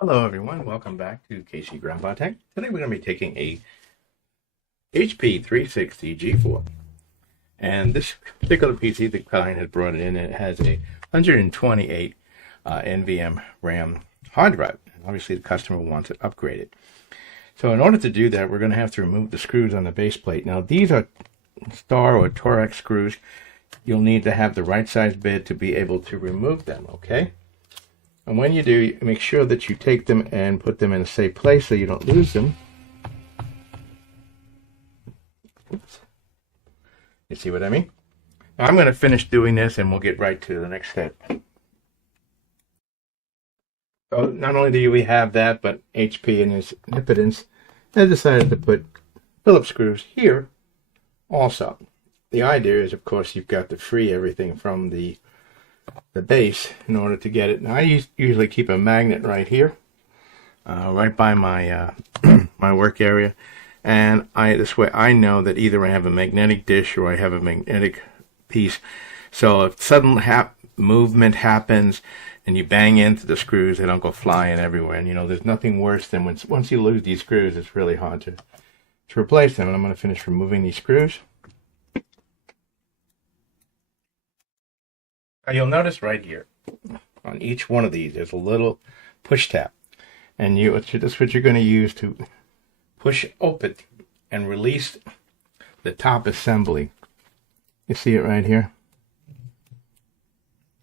Hello everyone, welcome back to KC Grandpa Tech. Today we're going to be taking a HP 360 G4, and this particular PC, the client had brought it in, and it has a 128 NVMe RAM hard drive. Obviously the customer wants it upgraded. So in order to do that, we're going to have to remove the screws on the base plate. Now these are star or TORX screws. You'll need to have the right size bit to be able to remove them, okay? And when you do, make sure that you take them and put them in a safe place so you don't lose them. Oops. You see what I mean? Now I'm going to finish doing this and we'll get right to the next step. So not only do we have that, but HP and his impedance has decided to put Phillips screws here also. The idea is, of course, you've got to free everything from the base in order to get it. Now I usually keep a magnet right here, right by my my work area, and this way I know that either I have a magnetic dish or I have a magnetic piece. So if sudden movement happens and you bang into the screws, they don't go flying everywhere. And you know, there's nothing worse than once you lose these screws, it's really hard to replace them. And I'm going to finish removing these screws. Now you'll notice right here on each one of these there's a little push tab, and that's what you're going to use to push open and release the top assembly. You see it right here.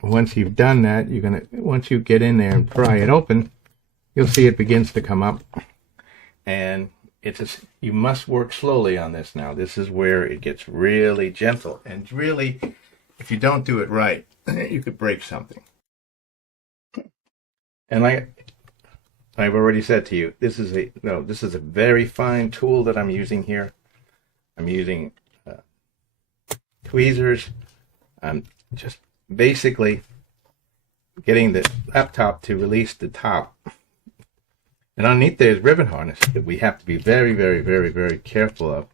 Once you've done that, once you get in there and pry it open, you'll see it begins to come up, and you must work slowly on this. Now this is where it gets really gentle, and really, if you don't do it right, you could break something. And I've already said to you, this is a very fine tool that I'm using here. I'm using tweezers. I'm just basically getting the laptop to release the top. And underneath there's ribbon harness that we have to be very, very, very, very careful of.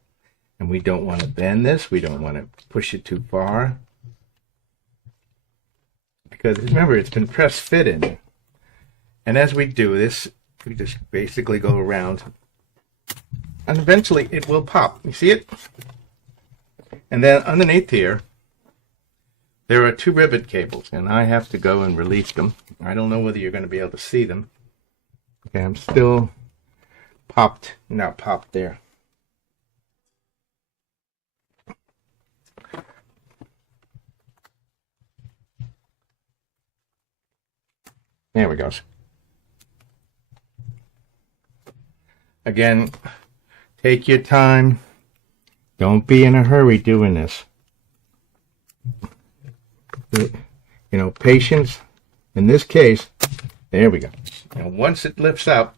And we don't want to bend this. We don't want to push it too far. Because remember, it's been press fit in. And as we do this, we just basically go around, and eventually it will pop. You see it? And then underneath here, there are two rivet cables, and I have to go and release them. I don't know whether you're going to be able to see them. Okay, I'm still not popped there. There we go. Again, take your time. Don't be in a hurry doing this. You know, patience. In this case, there we go. And once it lifts up,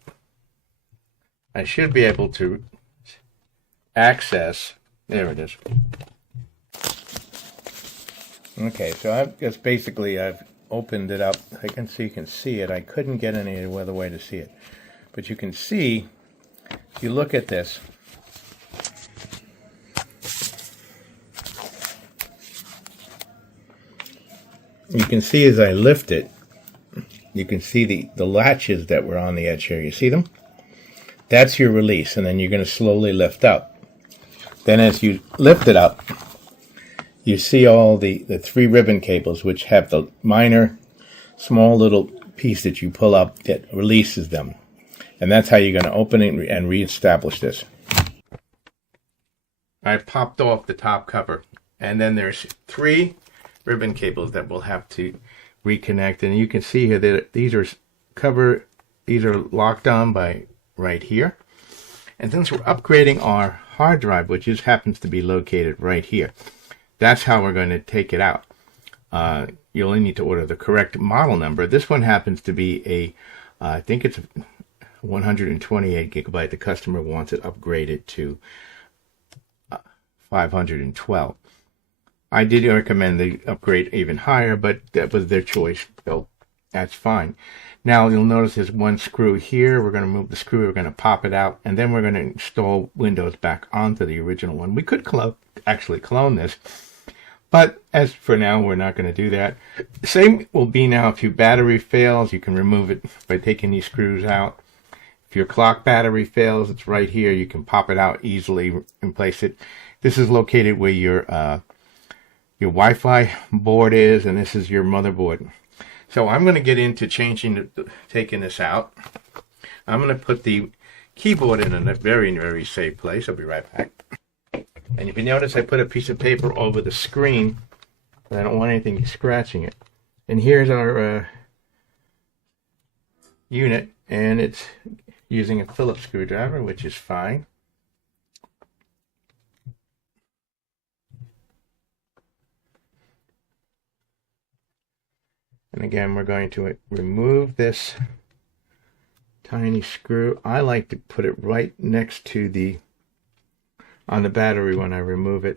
I should be able to access. There it is. Okay, so I've opened it up. You can see it. I couldn't get any other way to see it, but you can see, if you look at this, you can see as I lift it, you can see the latches that were on the edge here. You see them? That's your release, and then you're going to slowly lift up. Then as you lift it up, you see all the three ribbon cables, which have the minor, small little piece that you pull up that releases them. And that's how you're going to open it and reestablish this. I popped off the top cover. And then there's three ribbon cables that we'll have to reconnect. And you can see here that these are locked on by right here. And since we're upgrading our hard drive, which happens to be located right here, that's how we're going to take it out. You only need to order the correct model number. This one happens to be I think it's a 128 gigabyte. The customer wants it upgraded to 512. I did recommend they upgrade even higher, but that was their choice, so that's fine. Now you'll notice there's one screw here. We're going to move the screw, we're going to pop it out, and then we're going to install Windows back onto the original one. We could actually clone this, But as for now, we're not going to do that. Same will be now if your battery fails, you can remove it by taking these screws out. If your clock battery fails, it's right here. You can pop it out easily and place it. This is located where your Wi-Fi board is, and this is your motherboard. So I'm going to get into taking this out. I'm going to put the keyboard in a very, very safe place. I'll be right back. And if you notice, I put a piece of paper over the screen. I don't want anything scratching it. And here's our unit, and it's using a Phillips screwdriver, which is fine. And again, we're going to remove this tiny screw. I like to put it right next to on the battery when I remove it,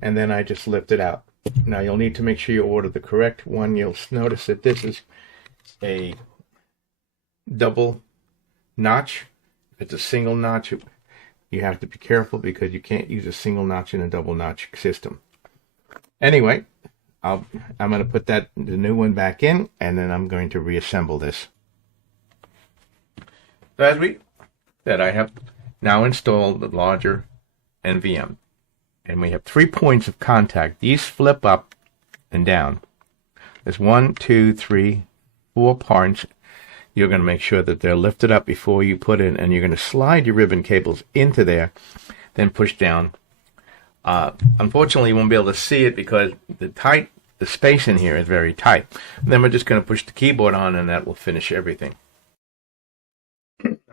and then I just lift it out. Now you'll need to make sure you order the correct one. You'll notice that this is a double notch. If it's a single notch, you have to be careful because you can't use a single notch in a double notch system. Anyway, I'm going to put the new one back in, and then I'm going to reassemble this. So as we said, I have now installed the larger NVMe, and we have 3 points of contact. These flip up and down. There's 1, 2, 3, 4 parts. You're going to make sure that they're lifted up before you put in, and you're going to slide your ribbon cables into there, then push down. Unfortunately, you won't be able to see it because the space in here is very tight. And then we're just going to push the keyboard on, and that will finish everything.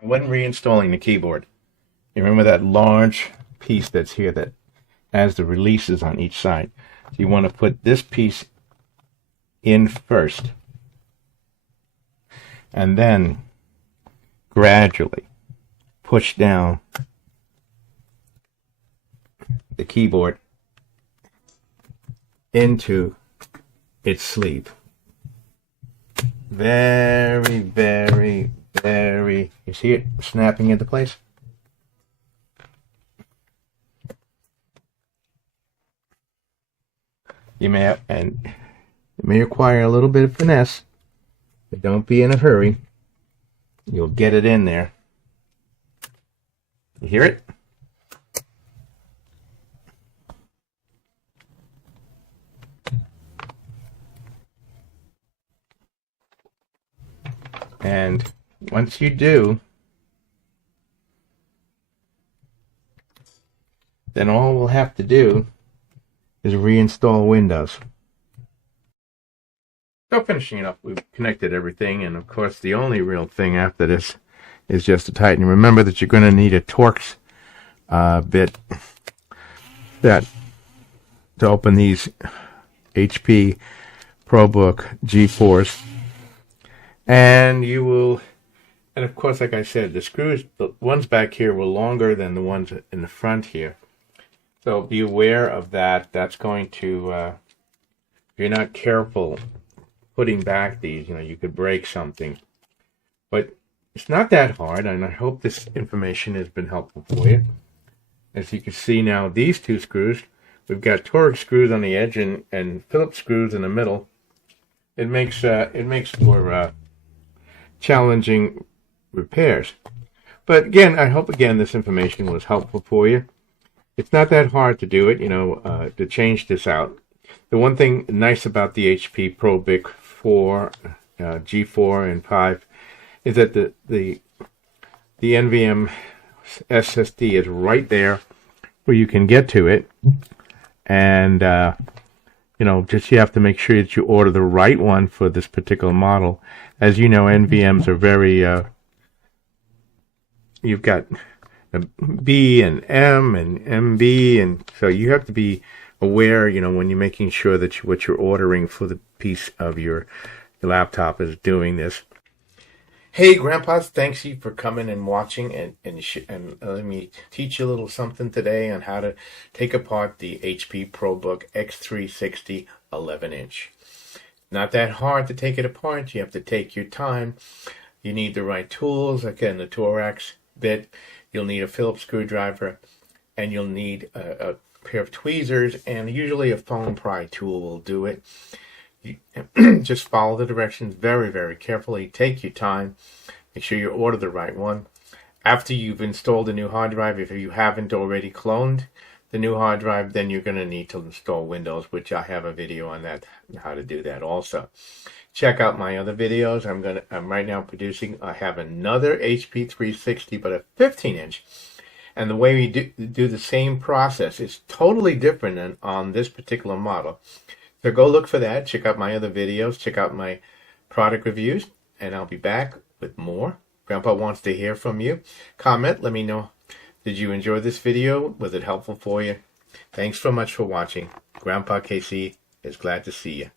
When reinstalling the keyboard, you remember that large piece that's here that has the releases on each side. So you want to put this piece in first, and then gradually push down the keyboard into its sleeve. Very, very, very, you see it snapping into place? It may require a little bit of finesse, but don't be in a hurry. You'll get it in there. You hear it? And once you do, then all we'll have to do is reinstall Windows. So finishing it up, we've connected everything, and of course the only real thing after this is just to tighten. Remember that you're going to need a TORX bit to open these HP Probook G4s. And of course, like I said, the screws, the ones back here were longer than the ones in the front here. So be aware of that. That's going to, if you're not careful putting back these, you could break something. But it's not that hard, and I hope this information has been helpful for you. As you can see now, these two screws, we've got TORX screws on the edge and Phillips screws in the middle. It makes for challenging repairs. But again, I hope this information was helpful for you. It's not that hard to do it, to change this out. The one thing nice about the HP Probook 4, G4 and 5 is that the NVMe SSD is right there where you can get to it. And just you have to make sure that you order the right one for this particular model. As you know, NVMes are very, you've got a B and M and MB, and so you have to be aware, when you're making sure that what you're ordering for the piece of your laptop is doing this. Hey, Grandpas, thanks you for coming and watching, and let me teach you a little something today on how to take apart the HP Probook X360 11-inch. Not that hard to take it apart. You have to take your time. You need the right tools. Again, the TORX bit. You'll need a Phillips screwdriver, and you'll need a pair of tweezers, and usually a phone pry tool will do it. Just follow the directions very, very carefully. Take your time. Make sure you order the right one. After you've installed a new hard drive, if you haven't already cloned the new hard drive, then you're going to need to install Windows, which I have a video on that, how to do that also. Check out my other videos. I'm right now producing, I have another HP 360, but a 15-inch. And the way we do the same process is totally different than on this particular model. So go look for that. Check out my other videos. Check out my product reviews. And I'll be back with more. Grandpa wants to hear from you. Comment. Let me know. Did you enjoy this video? Was it helpful for you? Thanks so much for watching. Grandpa KC is glad to see you.